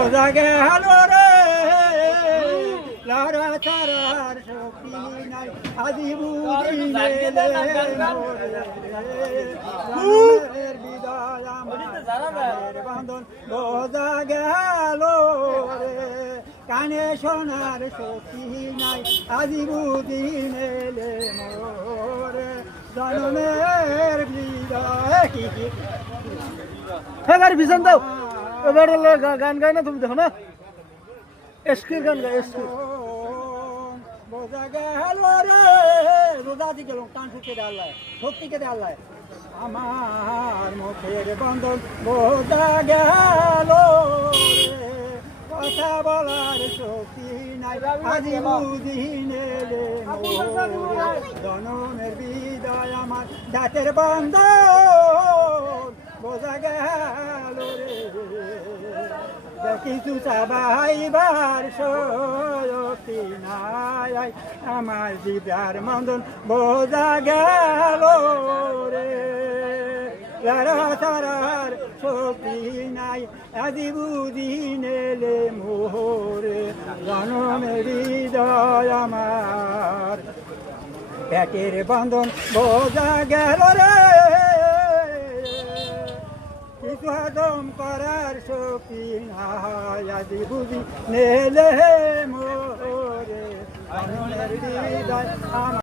বোঝা গেল রে লারা তারার শক্তি নাই আজি বুঝি মেলে মোরে বিদায় আমার বান্ধন বোঝা গেল রে কানে শোনার শক্তি নাই আজি বুঝি মেলে মোরে জনমের বিদায় কি গাড়ি পিছন দাও এবার গান গায় না তুমি দেখো না এসকির গান গায় এসকির বোঝা গেল রে রোজাদি গেল কান ফুটে দেওয়াল্লায় শক্তিকে দেওয়াল্লায় আমার মুখের বন্ধন বোঝা গেল রে কথা বলার শক্তি নাই আজি বুঝি নেলে জনমের বিদায় আমার দাঁতের বন্ধন বোঝা গেল রে কিছু চাবাইবার শক্তি নাই আমার জিবার মন্দন বোঝা গেল রে তারার শক্তি নাই আজি বুঝি নেলে মোহরে জনমের হৃদয় আমার পেটের বন্ধন বোঝা গেল রে কিছু হজম করার শক্তি নাই আজি বুঝি নেলে মোরে জনমের হৃদয় আমার